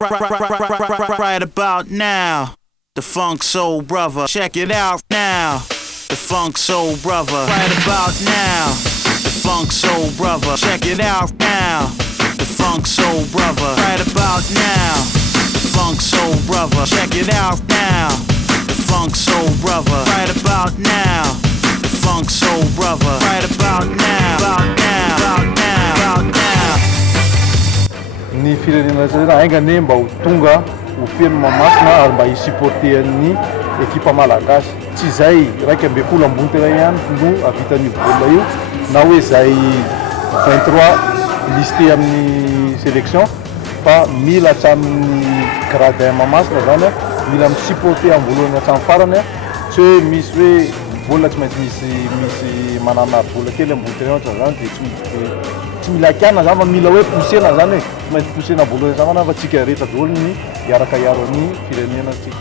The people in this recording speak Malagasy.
Right about now, the Funk Soul Brother. Check it out now, the Funk Soul Brother. Right about now, the Funk Soul Brother. Check it out now, the Funk Soul Brother. Right about now, the Funk Soul Brother. Check it out now, the Funk Soul Brother. Right about now, the Funk Soul Brother. Right about now, about now, about now, about now. Ny firenena zay aingane mba ho tonga ho feno mamasina ary mba hisupportean'ny ekipa malagasy. Tsy zay raika amby folo ambony tena ihany no avitan'io baolina io na hoe zay 23 listé amin'ny sélection fa mila hatramin'ny gradin mamasina zany mila misupporter amin'ny voalohany hatramin'ny farany tsy hoe misy hoe baolina tsy maintsy misy manana baolina kely ambony tena zany dia tsy mila kiana zany fa mila hoe poussena zany hoe tsy maintsy poussena baolina zany fa tsika rehetra daholo ny hiaraka hiaro amin'ny firenena tsika.